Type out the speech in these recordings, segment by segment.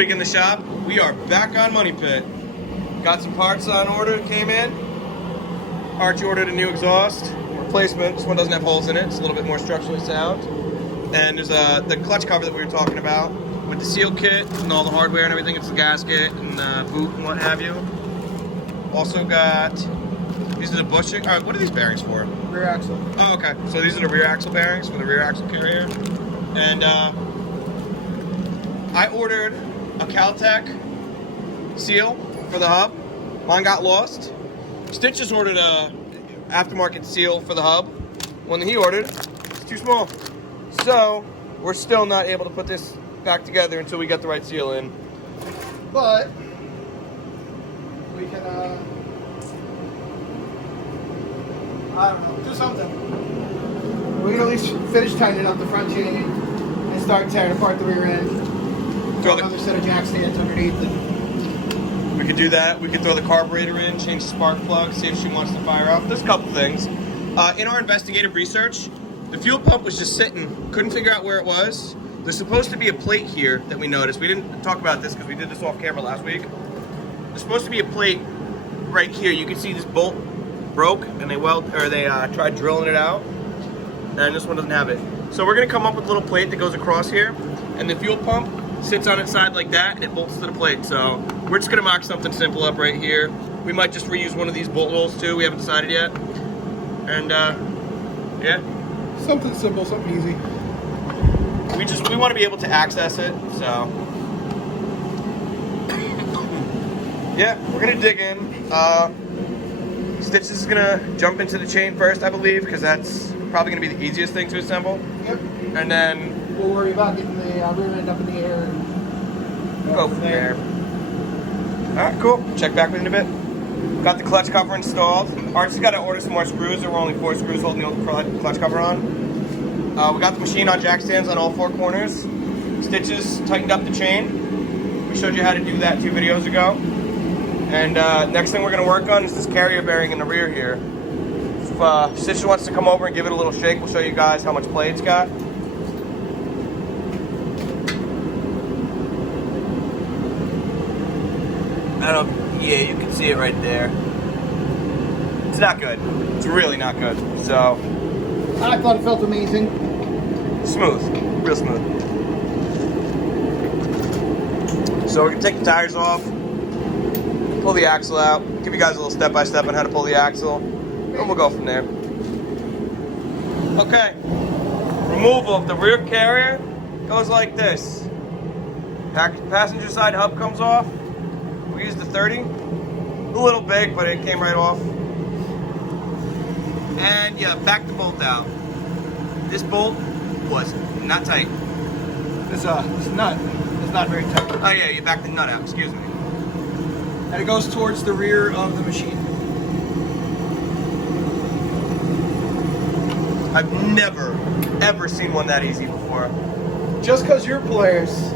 week in the shop, we are back on Money Pit. Got some parts on order, came in. Archie ordered a new exhaust replacement. This one doesn't have holes in it. It's a little bit more structurally sound. And there's the clutch cover that we were talking about with the seal kit and all the hardware and everything. It's the gasket and boot and what have you. Also got, these are the bushing. All right, what are these bearings for? Rear axle. Oh, okay. So these are the rear axle bearings for the rear axle carrier. And I ordered a Caltech seal for the hub. Mine got lost. Stitch just ordered a aftermarket seal for the hub. One that he ordered, it's too small. So we're still not able to put this back together until we get the right seal in. But we can, I don't know, do something. We can at least finish tightening up the front chain and start tearing apart the rear end. Throw another set of jack stands underneath it. We could do that. We could throw the carburetor in, change the spark plug, see if she wants to fire up. There's a couple things. In our investigative research, the fuel pump was just sitting. Couldn't figure out where it was. There's supposed to be a plate here that we noticed. We didn't talk about this because we did this off camera last week. There's supposed to be a plate right here. You can see this bolt broke and they tried drilling it out. And this one doesn't have it. So we're gonna come up with a little plate that goes across here, and the fuel pump sits on its side like that and it bolts to the plate. So we're just gonna mock something simple up right here. We might just reuse one of these bolt holes too. We haven't decided yet. And yeah. Something simple, something easy. We want to be able to access it, so yeah, we're gonna dig in. Stitch is gonna jump into the chain first, I believe, because that's probably gonna be the easiest thing to assemble. Yep. And then we'll worry about getting the rear end up in the air and go from there. All right, cool. Check back with you in a bit. Got the clutch cover installed. Archie's got to order some more screws. There were only 4 screws holding the old clutch cover on. We got the machine on jack stands on all 4 corners. Stitches tightened up the chain. We showed you how to do that 2 videos ago. And next thing we're going to work on is this carrier bearing in the rear here. If Stitch wants to come over and give it a little shake, we'll show you guys how much play it's got. Yeah, you can see it right there. It's not good. It's really not good. So I thought it felt amazing. Smooth, real smooth. So we're gonna take the tires off, pull the axle out, give you guys a little step-by-step on how to pull the axle, and we'll go from there. Okay, removal of the rear carrier goes like this. Passenger side hub comes off. We used the 30, a little big, but it came right off. And yeah, back the bolt out. This bolt was not tight. This nut is not very tight. Oh yeah, you back the nut out, excuse me. And it goes towards the rear of the machine. I've never, ever seen one that easy before. Just because your Polaris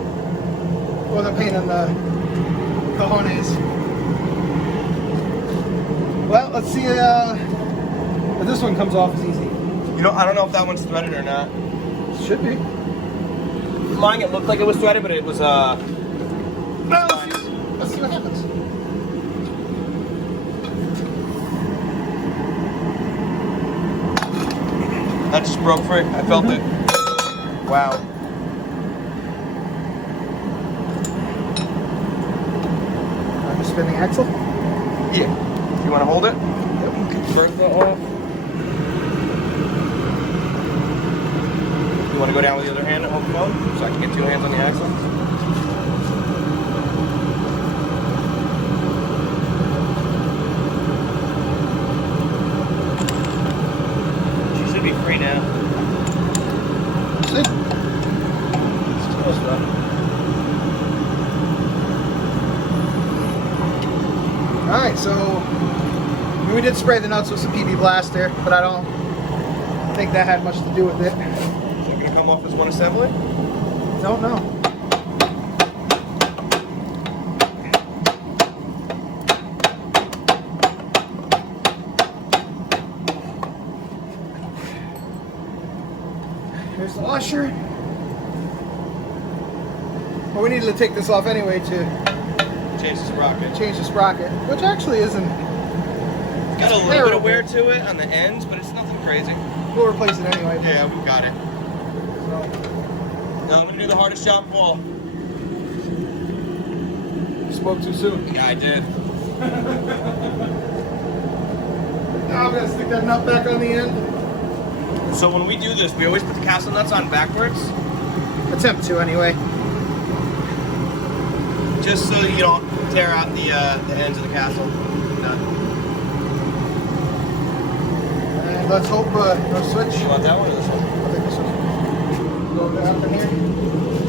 was a pain in the cojones. Well, let's see if this one comes off as easy. You know, I don't know if that one's threaded or not. Should be. Mine, it looked like it was threaded, but it was, well, let's see what happens. That just broke free. I felt it. Wow. Spin the axle? Yeah. You want to hold it? Yep. Okay. Turn that off. You want to go down with the other hand and hold the phone? So I can get 2 hands on the axle? She should be free now. See? It's close enough. Alright, so we did spray the nuts with some PB Blaster, but I don't think that had much to do with it. Is it going to come off as one assembly? Don't know. Here's the washer. But we needed to take this off anyway to Change the sprocket, which actually isn't. Got a little bit of wear to it on the ends, but it's nothing crazy. We'll replace it anyway. Yeah, we got it. So. Now I'm gonna do the hardest job of all. You spoke too soon. Yeah, I did. Now I'm gonna stick that nut back on the end. So when we do this, we always put the castle nuts on backwards. Attempt to anyway. Just so you don't tear out the ends of the castle nut. And let's hope no switch. You want that one or this one? I'll take this one. Go up in here.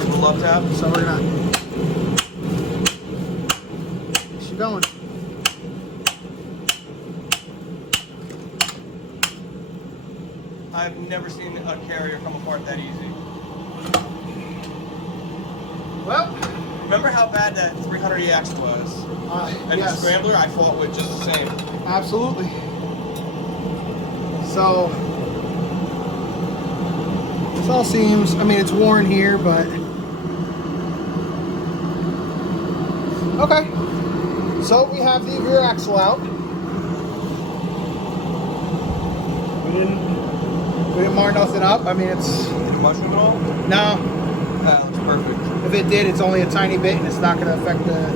The love tab. So we're gonna keep going. I've never seen a carrier come apart that easy. Well, remember how bad that 300EX was? And yes. the Scrambler I fought with just the same. Absolutely. So this all seems, I mean, it's worn here, but okay. So we have the rear axle out. We didn't mar nothing up. I mean, it's. Did you mushroom at all? No. That looks perfect. If it did, it's only a tiny bit, and it's not going to affect the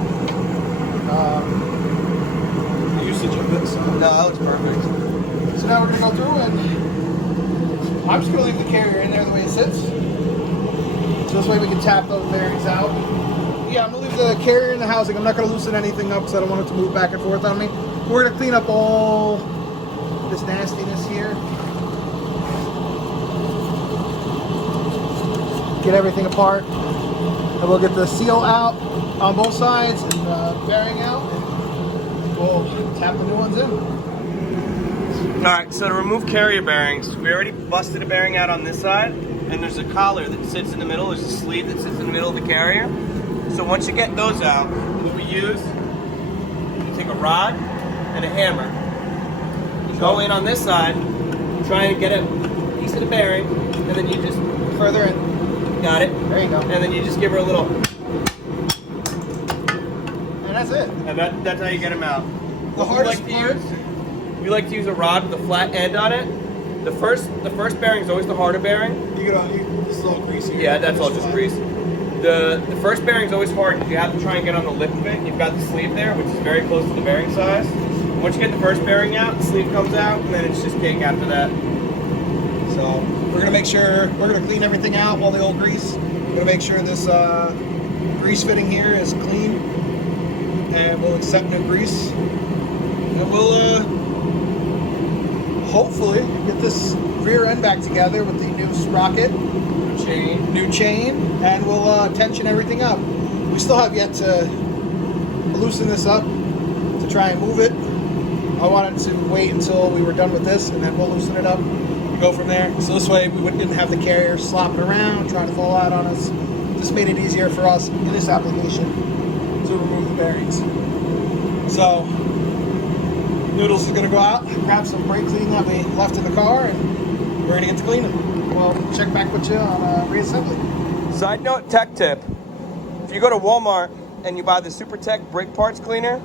usage of it. So. No, that looks perfect. So now we're going to go through, and I'm just going to leave the carrier in there the way it sits. So this way we can tap those bearings out. Yeah, I'm going to leave the carrier in the housing. I'm not going to loosen anything up because I don't want it to move back and forth on me. We're going to clean up all this nastiness here. Get everything apart. And we'll get the seal out on both sides and the bearing out. And we'll tap the new ones in. Alright, so to remove carrier bearings, we already busted a bearing out on this side, and there's a collar that sits in the middle, there's a sleeve that sits in the middle of the carrier. So once you get those out, what we use, you take a rod and a hammer. You go in on this side, try and get a piece of the bearing, and then you just Further in. got it. There you go. And then you just give her a little, And that's it. and that's how you get them out. The hardest part. We like to use a rod with a flat end on it. The first bearing is always the harder bearing. You get this is all greasy. Yeah, that's all just grease. The first bearing is always hard because you have to try and get on the lip of it. You've got the sleeve there, which is very close to the bearing size. Once you get the first bearing out, the sleeve comes out, and then it's just cake after that. So we're gonna make sure we're gonna clean everything out, all the old grease. We're gonna make sure this grease fitting here is clean, and we'll accept new grease. And we'll hopefully get this rear end back together with the new sprocket, new chain, and we'll tension everything up. We still have yet to loosen this up to try and move it. I wanted to wait until we were done with this, and then we'll loosen it up and go from there. So this way we didn't have the carrier slopping around, trying to fall out on us. This made it easier for us in this application to remove the bearings. So Noodles is going to go out, grab some brake clean that we left in the car, and we're going to get to cleaning. We'll check back with you on reassembly. Side note, tech tip. If you go to Walmart and you buy the Super Tech brake parts cleaner,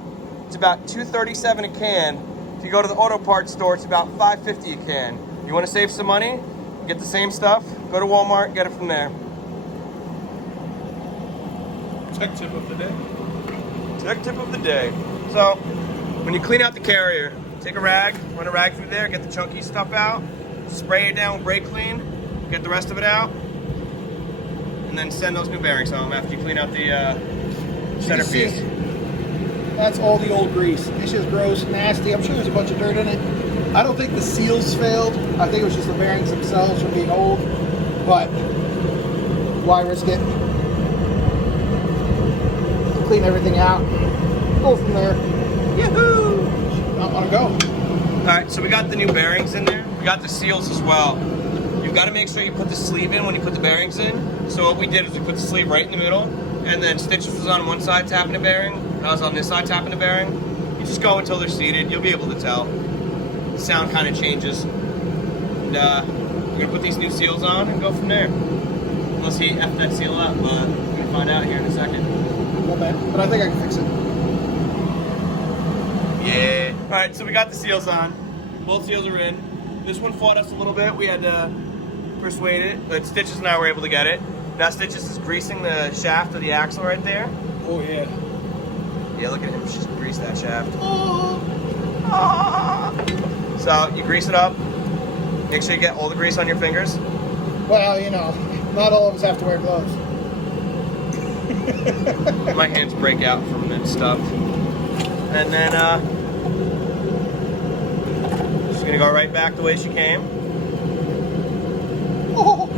it's about $2.37 a can. If you go to the auto parts store, it's about $5.50 a can. You want to save some money? Get the same stuff? Go to Walmart, get it from there. Tech tip of the day. Tech tip of the day. So, when you clean out the carrier, take a rag, run a rag through there, get the chunky stuff out, spray it down with brake clean, get the rest of it out, and then send those new bearings home after you clean out the centerpiece. That's all the old grease. It's just gross, nasty. I'm sure there's a bunch of dirt in it. I don't think the seals failed. I think it was just the bearings themselves from being old. But why risk it? Clean everything out. Go from there. Yahoo! I want to go. Alright, so we got the new bearings in there. We got the seals as well. You've got to make sure you put the sleeve in when you put the bearings in. So what we did is we put the sleeve right in the middle, and then Stitches was on one side tapping the bearing, and I was on this side tapping the bearing. You just go until they're seated. You'll be able to tell. The sound kind of changes. And we're going to put these new seals on and go from there. Unless he F that seal up, but find out here in a second. Not bad, but I think I can fix it. Yeah. All right, so we got the seals on. Both seals are in. This one fought us a little bit. We had to persuade it, but Stitches and I were able to get it. Now Stitches is greasing the shaft of the axle right there. Oh yeah. Yeah, look at him just grease that shaft. Oh. So you grease it up. Make sure you get all the grease on your fingers. Well, you know, not all of us have to wear gloves. My hands break out from that stuff. And then she's gonna go right back the way she came. Oh.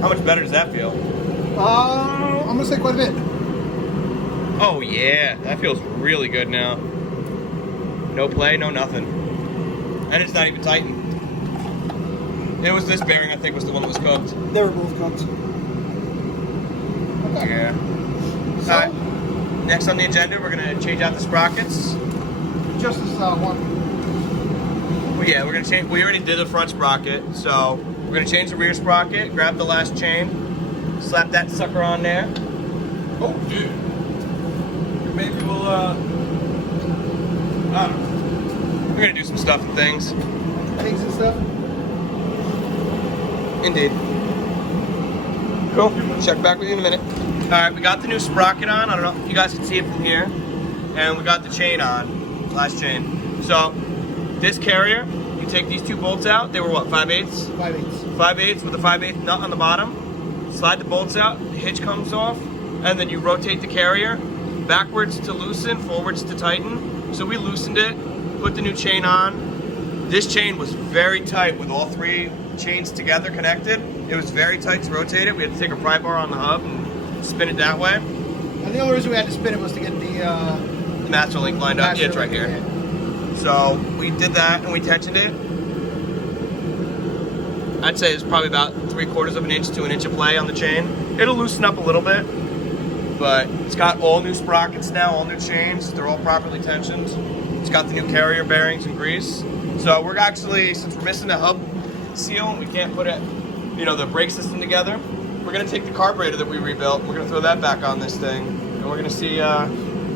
How much better does that feel? I'm gonna say quite a bit. Oh yeah, that feels really good now. No play, no nothing. And it's not even tightened. It was this bearing, I think, was the one that was cooked. They were both cooked. Okay. Yeah. So, Alright, next on the agenda, we're gonna change out the sprockets. just this one. Well, yeah, we're gonna change. We already did the front sprocket, so we're gonna change the rear sprocket. Grab the last chain, slap that sucker on there. Oh dude. Maybe we'll I don't know. We're gonna do some stuff and things. Things and stuff. Indeed. Cool. Check back with you in a minute. All right, we got the new sprocket on. I don't know if you guys can see it from here, and we got the chain on, last chain. So this carrier, you take these two bolts out. They were what, 5/8? 5/8. 5/8 with a 5/8 nut on the bottom. Slide the bolts out, the hitch comes off, and then you rotate the carrier backwards to loosen, forwards to tighten. So we loosened it, put the new chain on. This chain was very tight with all three chains together connected. It was very tight to rotate it. We had to take a pry bar on the hub and spin it that way. And the only reason we had to spin it was to get the master link lined up. Yeah, it's right here. So we did that and we tensioned it. I'd say it's probably about 3/4 of an inch to an inch of play on the chain. It'll loosen up a little bit, but it's got all new sprockets now, all new chains. They're all properly tensioned. It's got the new carrier bearings and grease. So we're actually, since we're missing the hub seal and we can't put it, you know, the brake system together, we're gonna take the carburetor that we rebuilt and we're gonna throw that back on this thing. And we're gonna see,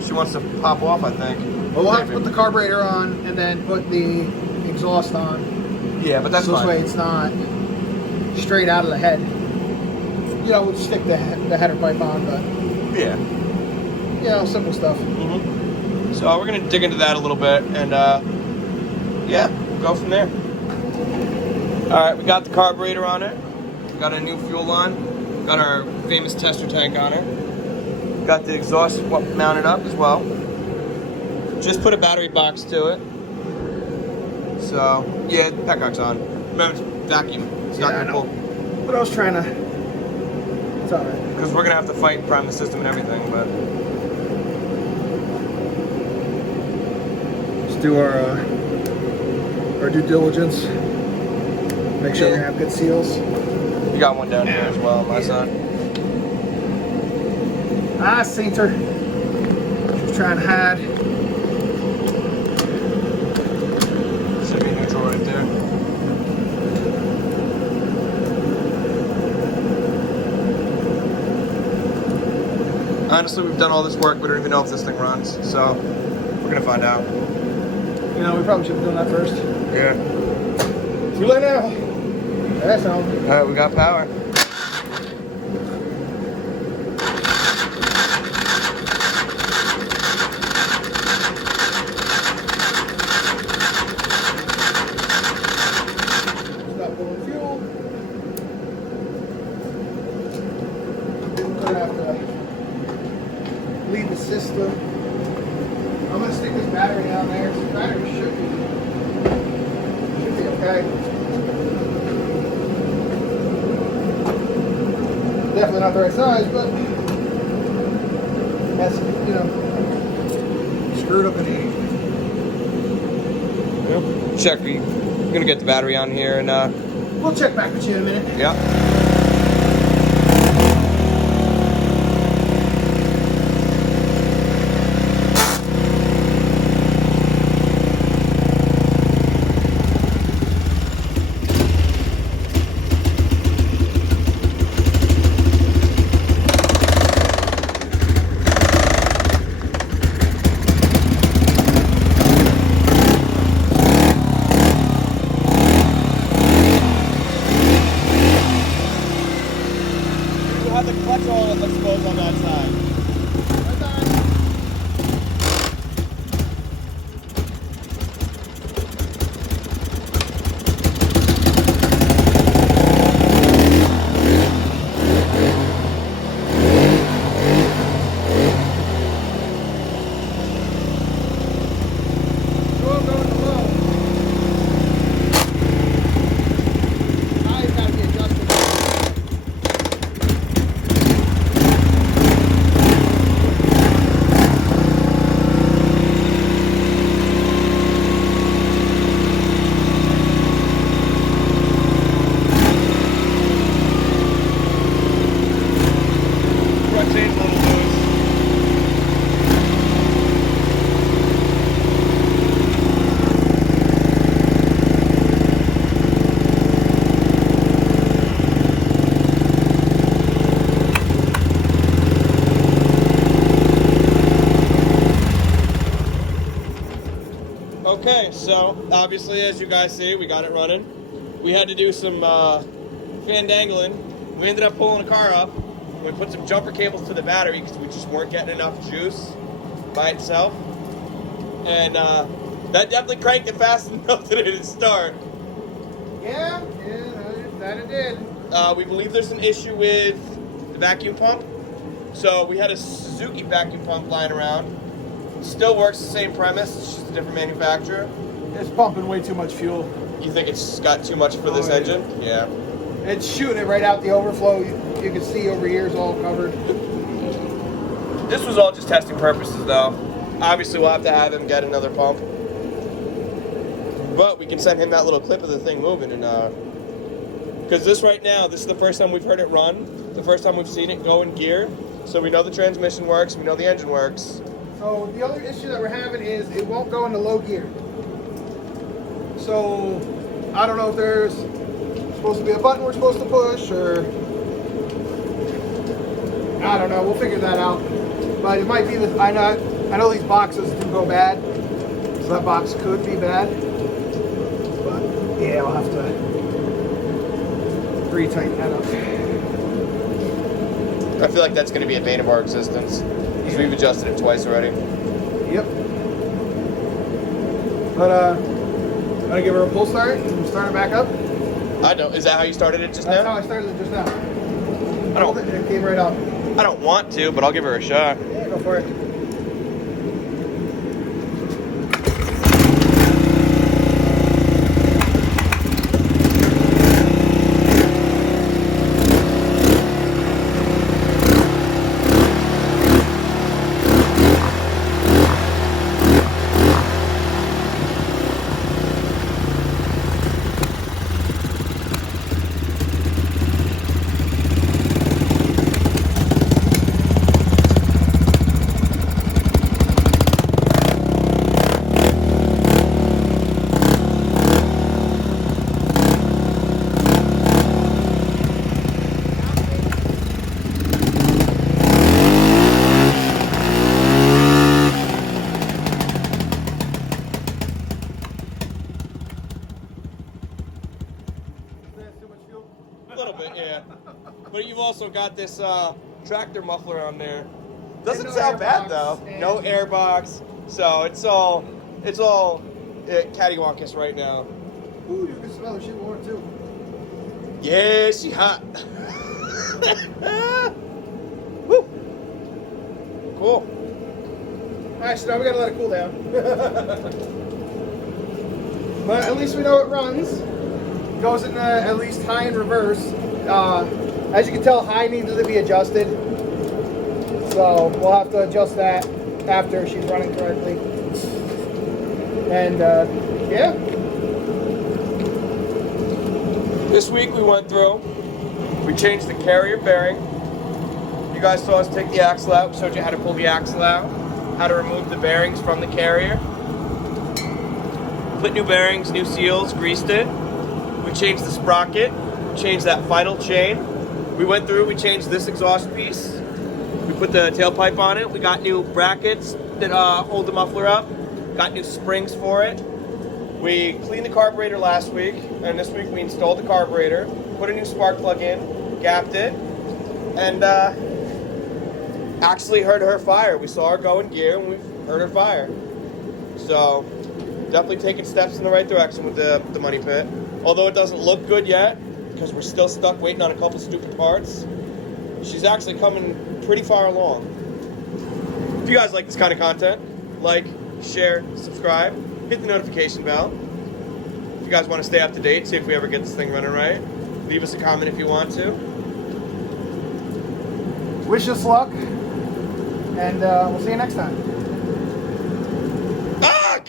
she wants to pop off, I think. Well, we'll have to put the carburetor on and then put the exhaust on. Yeah, but that's so fine. this way it's not straight out of the head. You know, we'll stick the header pipe on, but Yeah. you know, simple stuff. Mm-hmm. So we're gonna dig into that a little bit and yeah, go from there. All right, we got the carburetor on it. Got a new fuel on. Got our famous tester tank on it. Got the exhaust mounted up as well. Just put a battery box to it. So yeah, petcock's on. Remember, it's vacuum. It's not gonna pull. But I was trying to. It's alright. Because we're gonna have to fight and prime the system and everything, but Let's do our due diligence. Make sure we have good seals. you got one down here as well on my side. Ah, Sainter. Just trying to hide. Should be neutral right there. Honestly, we've done all this work. We don't even know if this thing runs, so we're gonna find out. You know, we probably should have done that first. Yeah. Too late now. That's all. All right, we got power. Stop pulling fuel. Gonna have to leave the system. I'm gonna stick this battery down there. This battery should be okay. Definitely not the right size, but that's, you know, screwed up in the Yep. Check. We're gonna get the battery on here and We'll check back with you in a minute. yeah. have the clutch all exposed on that side. That's all right. Okay, so obviously, as you guys see, we got it running. We had to do some fandangling. We ended up pulling the car up. We put some jumper cables to the battery because we just weren't getting enough juice by itself. And that definitely cranked it fast enough that it didn't start. Yeah, that it did. We believe there's an issue with the vacuum pump. So we had a Suzuki vacuum pump lying around. Still works the same premise, it's just a different manufacturer. It's pumping way too much fuel. You think it's got too much for this yeah. engine? Yeah. It's shooting it right out the overflow. You can see over here is all covered. This was all just testing purposes though. Obviously we'll have to have him get another pump. But we can send him that little clip of the thing moving and because this right now, this is the first time we've heard it run, the first time we've seen it go in gear. So we know the transmission works, we know the engine works. So the other issue that we're having is it won't go into low gear. So I don't know if there's supposed to be a button we're supposed to push or I don't know. We'll figure that out. But it might be that I know these boxes do go bad, so that box could be bad. But yeah, I'll have to retighten that up. I feel like that's going to be a bane of our existence. Because we've adjusted it twice already. Yep. But I'm gonna give her a pull start and start it back up. I know. Is that how you started it just That's now? how I started it just now. I don't. It came right up. I don't want to, but I'll give her a shot. Yeah, go for it. A little bit, yeah. But you've also got this tractor muffler on there. Doesn't no sound bad airbox, though. and- No airbox. So it's all cattywampus right now. Ooh, you can smell the shit more too. Yeah, she hot. Woo. Cool. Alright, so now we gotta let it cool down. But at least we know it runs. Goes in at least high and reverse. As you can tell, high needs to be adjusted. So we'll have to adjust that after she's running correctly. And yeah. This week we went through, we changed the carrier bearing. You guys saw us take the axle out, showed you how to pull the axle out, how to remove the bearings from the carrier. Put new bearings, new seals, greased it. We changed the sprocket, changed that final chain. We went through, we changed this exhaust piece. We put the tailpipe on it. We got new brackets that hold the muffler up. Got new springs for it. We cleaned the carburetor last week, and this week we installed the carburetor, put a new spark plug in, gapped it. and actually heard her fire. We saw her go in gear, and we've heard her fire. So definitely taking steps in the right direction with the money pit. Although it doesn't look good yet, because we're still stuck waiting on a couple stupid parts, she's actually coming pretty far along. If you guys like this kind of content, like, share, subscribe, hit the notification bell. If you guys want to stay up to date, see if we ever get this thing running right, leave us a comment if you want to. Wish us luck, and we'll see you next time. Ah!